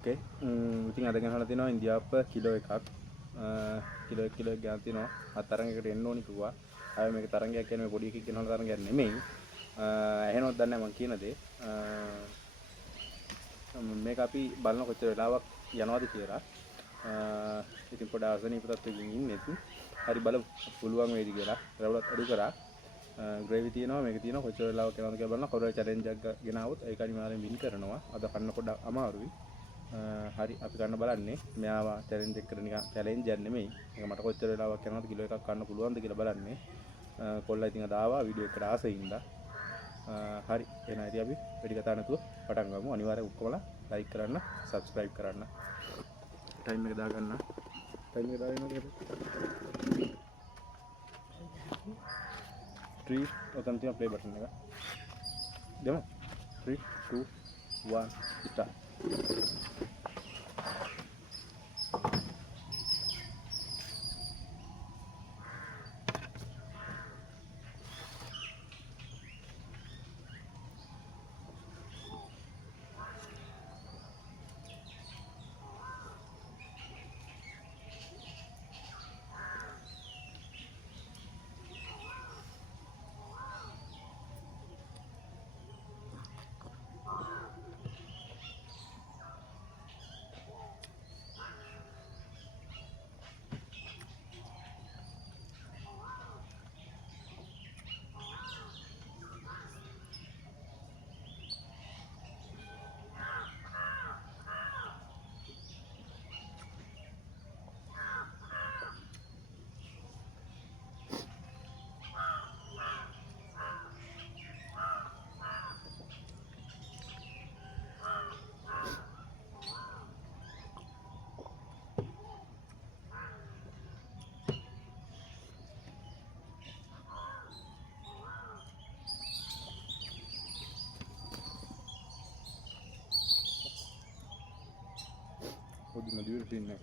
ඕකේ. ඉතින් අද ගෙනහලා තිනවා ඉන්දියාප්ප කිලෝ එකක්. කිලෝ එක ගන්න තිනවා. අතරංගයකට එන්න ඕනි කිව්වා. ආයෙ මේක තරංගයක් කියන්නේ මේ පොඩි එකෙක් ගෙනහලා තරංගයක් නෙමෙයි. ඇහෙනවද දන්නේ නැහැ මං කියන දේ. මේක අපි බලන කොච්චර වෙලාවක් යනවද කියලා. ඉතින් පොඩ ආසනීප තත්ත්වයකින් ඉන්නේ. හරි බලමු පුළුවන් වේද කියලා. රවුලත් අඩු කරා. ග්‍රේවි තියෙනවා මේක තියෙනවා කොච්චර වෙලාවක් යනවද කියලා බලනවා. කොරේ චැලෙන්ජ් එකක් ගෙනාවොත් ඒක අනිවාර්යෙන් වින් කරනවා. අද කන්න පොඩ්ඩක් අමාරුයි. හරි අපි ගන්න බලන්නේ මෙයාව චැලෙන්ජ් එක කරන නිකන් චැලෙන්ජ් එකක් නෙමෙයි. මේක මට කොච්චර වෙලාවක් යනවද කිලෝ එකක් කන්න පුළුවන්ද කියලා බලන්නේ. කොල්ලා ඉතින් අද ආවා වීඩියෝ එකට ආසෙින්ද. හරි එහෙනම් ඉතින් අපි වැඩි කතා නැතුව පටන් ගමු. අනිවාර්යෙන් ඔක්කොමලා ලයික් කරන්න, සබ්ස්ක්‍රයිබ් කරන්න. ටයිම් එක දාගන්න. ටයිම් එක දාගෙන ඉන්න. 3 ඔතන තියෙන ප්ලේ බටන් එක. දෙමු. 3 2 1 start. Pode me dizer assim, né?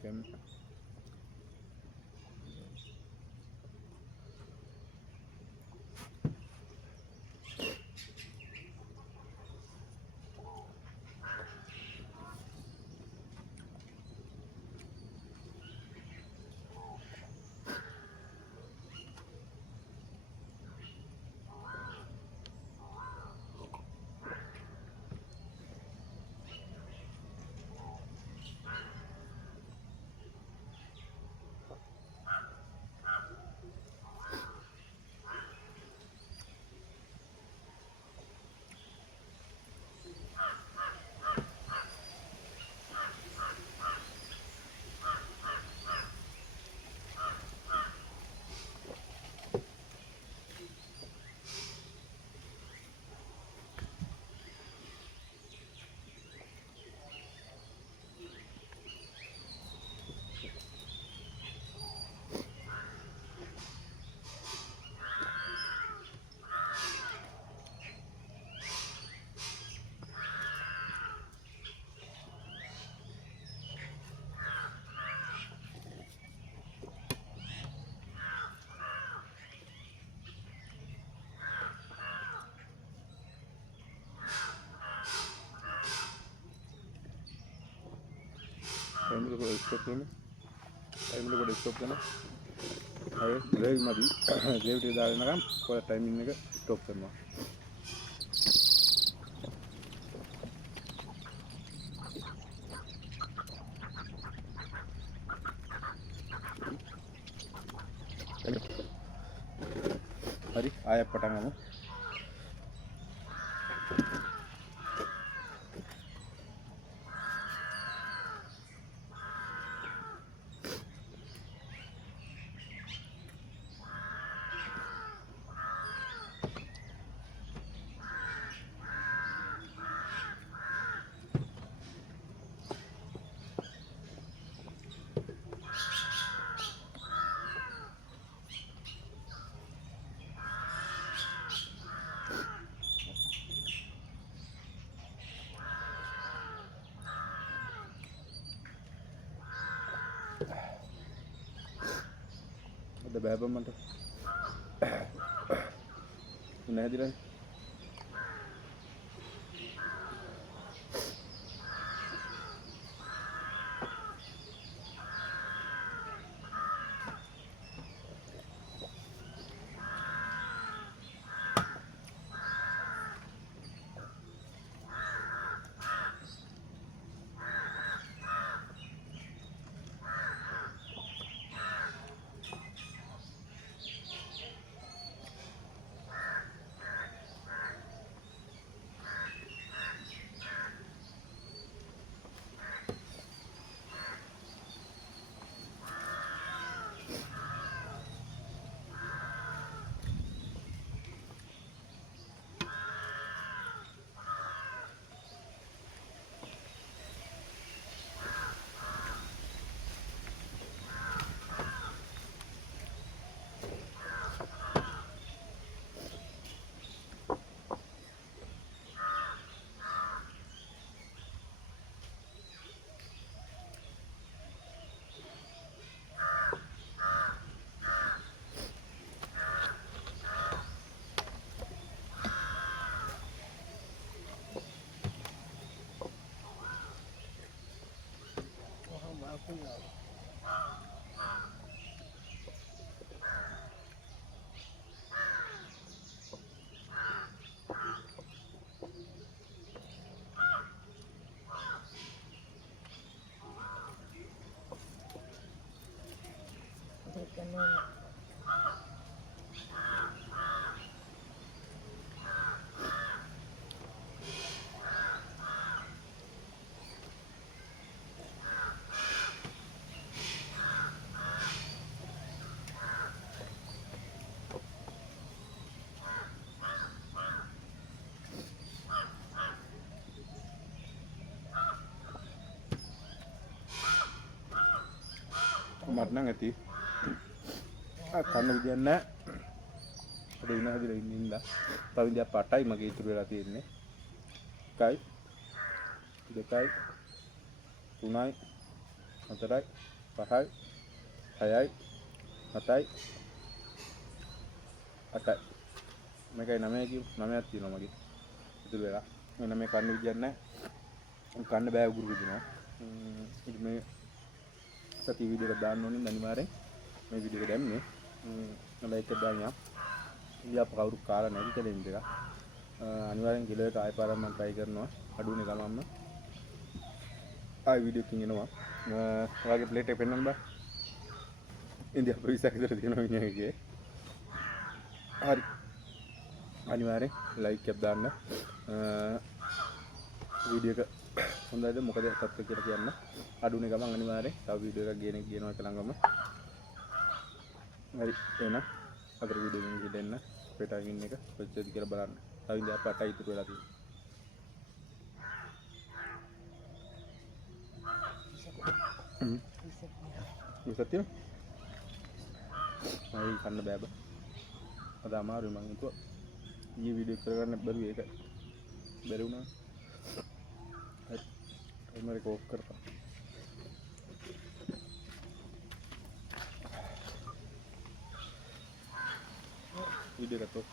Time को स्टॉप करना. Time को स्टॉप करना. अरे ग्रेव मधी ग्रेव टी डालना काम पूरा टाइमिंग में का स्टॉप करना. हरी आया पटांगा मो. ada bebam mantap nah hadirin මට නම් ඇති කන්න විදියක් නැහැ. අද ඉන්න හැදිලා ඉන්න ඉඳලා තව විදියක් පටයි මගේ ඉතුරු වෙලා තියෙන්නේ. 1යි 2යි 3යි 4යි 5යි 6යි 7යි 8යි මේකයි 9යි කියමු. 9ක් තියෙනවා මගේ ඉතුරු වෙලා. මෙන්න මේ කන්න විදියක් නැහැ. කන්න බෑ උගුරු විදිනවා. ඉතින් මේ සති වීඩියෝ එක දාන්න ඕනේ අනිවාර්යෙන්. මේ වීඩියෝ එක දැම්මේ ලයික් එක දාන්න. ඉතින් අප කවුරු කාලා නැති චැලෙන්ජ් එක. අනිවාර්යෙන් කිලෝ එක ආයෙ පාරක් මම try කරනවා. අඩුනේ ගමම්ම. ආයෙ වීඩියෝ එකකින් එනවා. ඔයාගේ ප්ලේට් එක පෙන්වන්න බෑ. ඉන්දියා පොයිසක් විතර තියෙනවා මිනිහගේ. හරි. අනිවාර්යෙන් ලයික් එකක් දාන්න. වීඩියෝ එක හොඳයිද මොකද තත්ත්වය කියලා කියන්න. අඩුනේ ගමන් අනිවාර්යෙන් තව වීඩියෝ එකක් ගේනවා එක ළඟම. හරි එහෙනම් අද වීඩියෝ එකෙන් දෙන්න පෙටාගින් එක කොච්චරද කියලා බලන්න. තව ඉඳලා පාටයි ඉතුරු වෙලා තියෙනවා. සත්‍යම මම කන්න බෑ බා. අද අමාරුයි මං හිතුවා ඊයේ වීඩියෝ කරගන්න බැරුවේ ඒක. බැරි වුණා. හරි ටයිමර් එක ඕෆ් කරපන්. වීඩියෝ එක ඔෆ්